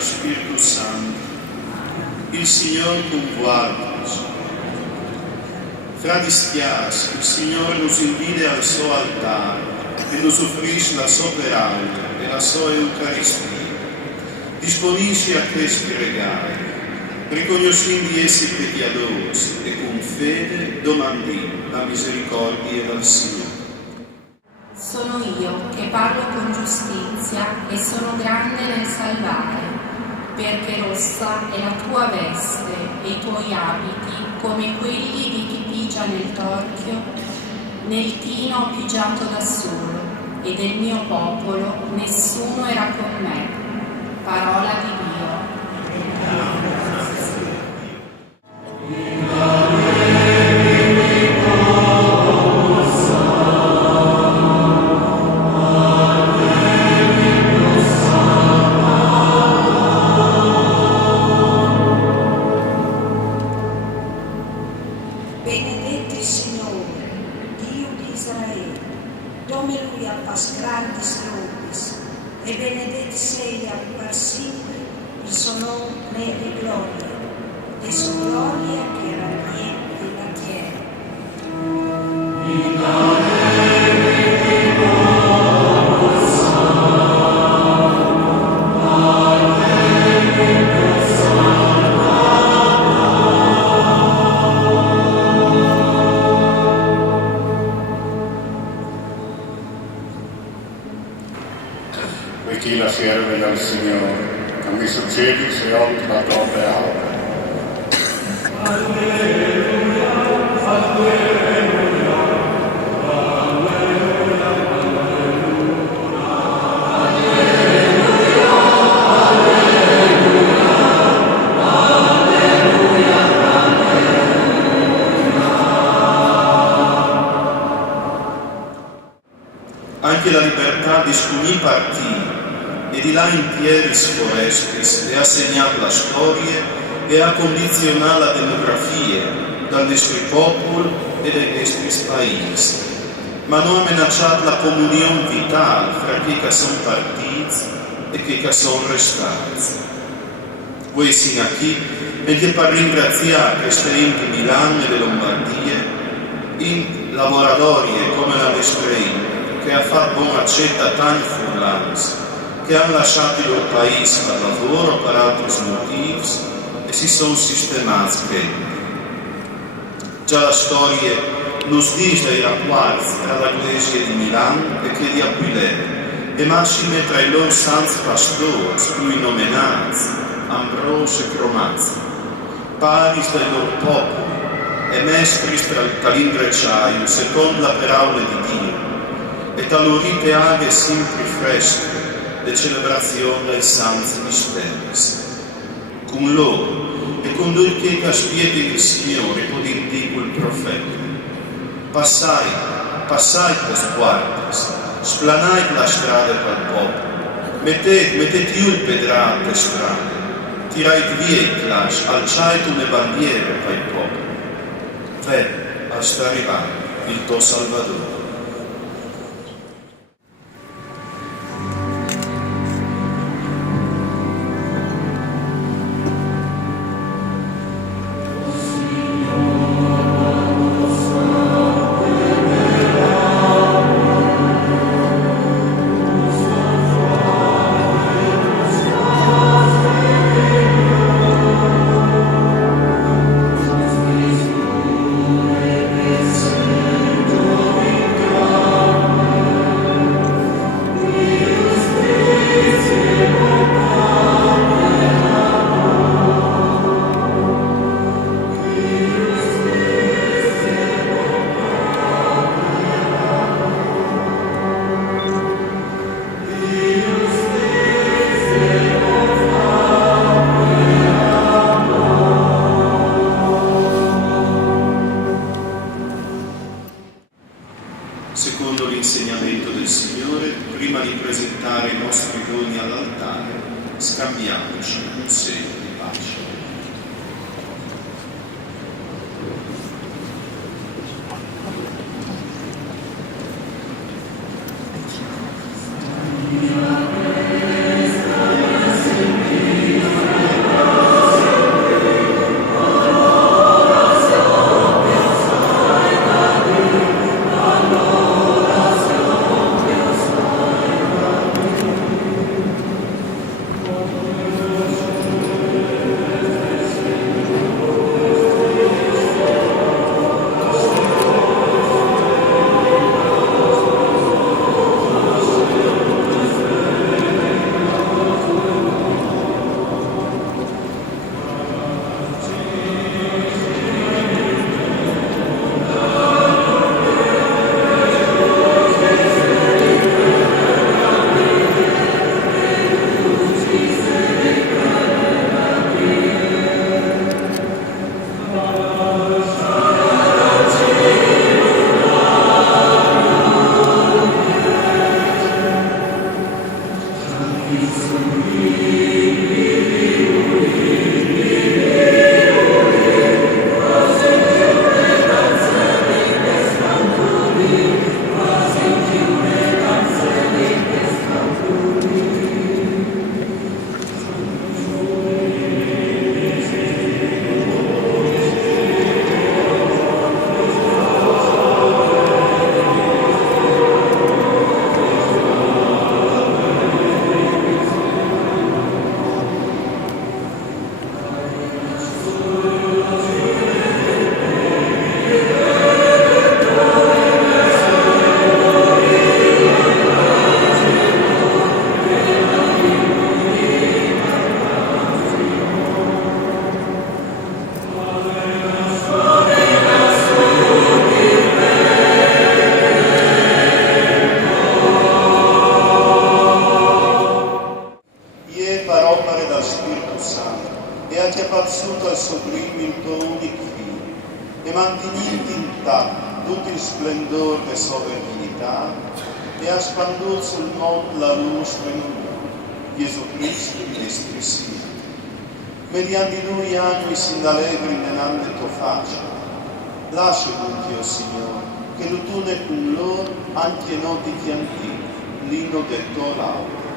dello Spirito Santo. Il Signore con vosaltres. Frades fias, il Signore nos invide al suo altare e nos offrisce la sua peralta e la sua Eucaristia. Disponisci a questi regali, riconoscendo essi peccatori e con fede domandi la misericordia del Signore. Sono io che parlo con giustizia e sono grande nel salvare, perché rossa è la tua veste e i tuoi abiti come quelli di chi pigia nel torchio. Nel tino ho pigiato da solo e del mio popolo nessuno era con me. Parola di Dio. Benedetti Signore, Dio di Israele, dome Lui appas grandis nobis, e benedet sei per sempre il suo nome e gloria, e sua gloria che rapiente la terra. Poiché la serve del Signore, che mi succedi se oltre la tua opera. Anche la libertà di scuni partì e di là intieris forestis e ha segnato la storia e ha condizionato la demografia dal nostro popolo e dai nostri paesi, ma non ha minacciato la comunione vitale fra chi che sono partiti e chi che sono restati. Voi siete qui perché per ringraziare queste enti di Milano e di Lombardia, in lavoratori come la nostra che ha fatto buona accetta a tanti furlani che hanno lasciato il loro paese per lavoro o per altri motivi e si sono sistemati bene. Già la storia nos dice dei rapporti tra la Chiesa di Milano e quella di Aquilea, e massime tra i loro santi pastori, più nominati, Ambrosio e Cromazzi, pari dei loro popoli e mestri tra l'ingrecciaio, secondo la parola di Dio, e talorite anche sempre fresche le celebrazioni dei santi misteri. Con loro e con lui che caspiete il Signore, può dire quel profeta. Passai per sguardi, splanai la strada per il popolo, mettete io il pedrato per strada, tirai via i clash, alciai le bandiere per il popolo. Sta arrivando il tuo Salvatore. Secondo l'insegnamento del Signore, prima di presentare i nostri doni all'altare, scambiamoci un segno di pace. Amen. e mantenete intatto tutto il splendore della sua divinità e ha spandito sul mondo la luce del mondo, Gesù Cristo, il nostro Signore. Mediante noi anni sin d'allegri menante tua faccia, lascia tutti, o Signore, che tu ne con loro anche noti chianti, l'inno del tuo laude.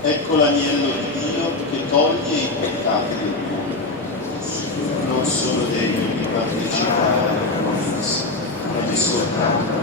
Ecco l'agnello di Dio che toglie i peccati del mondo. Non sono degno di partecipare alla promessa, ma di soltanto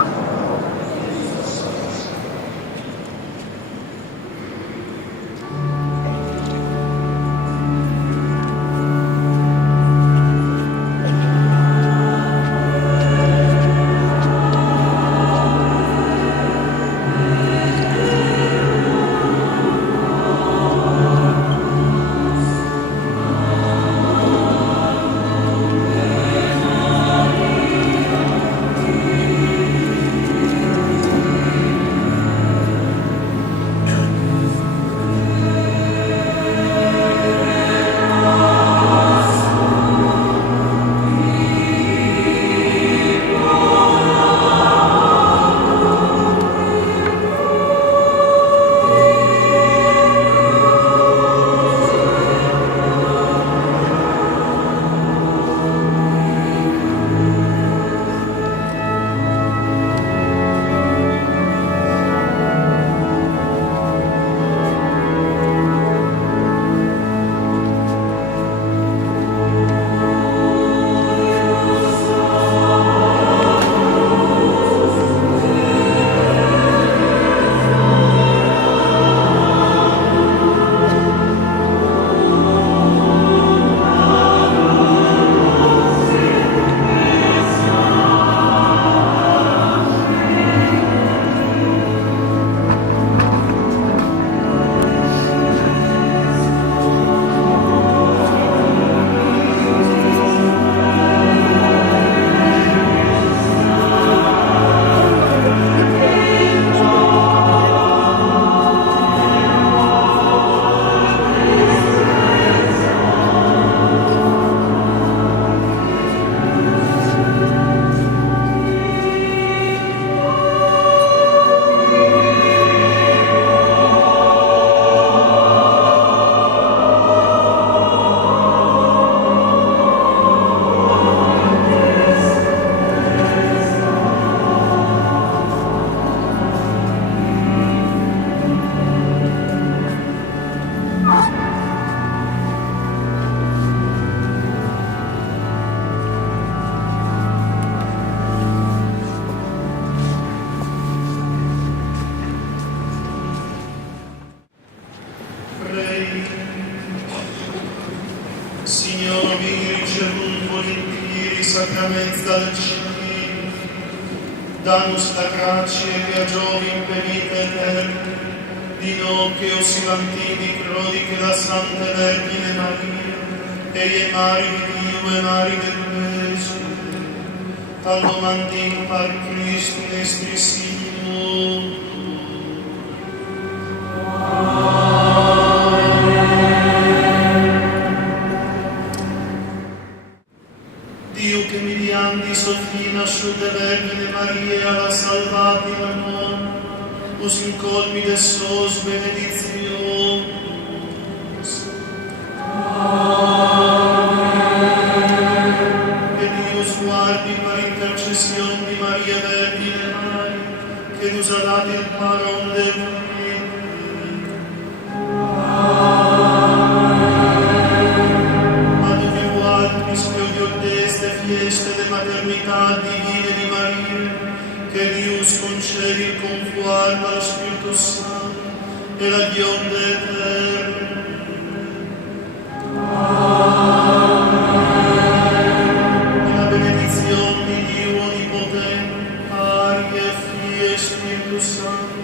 danus la grazie che a giovin per vita eterna, di no che oscillantini prodiche la Santa Vergine Maria, e mari di Dio e mari del Cristo, al domandin par Christi nestri Signor. Dio che mediante Sofia asciude Vergine Maria la salvati la mondo, us in colmi de sos benedizione. Che Dios guardi per intercessione di Maria Vergine Maria, che us ha dato il paron de vita. Ma tu che guardi, spiodio deste fieste de maternità divine di Maria, che Dios concedi il conforto allo Spirito Santo e la Dionde eterna. E la benedizione di Dio Onnipotente, Padre e Figlio e Spirito Santo,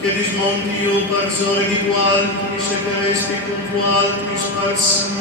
che dismonti io per zore di qualtri, se che resti con qualtri sparsi,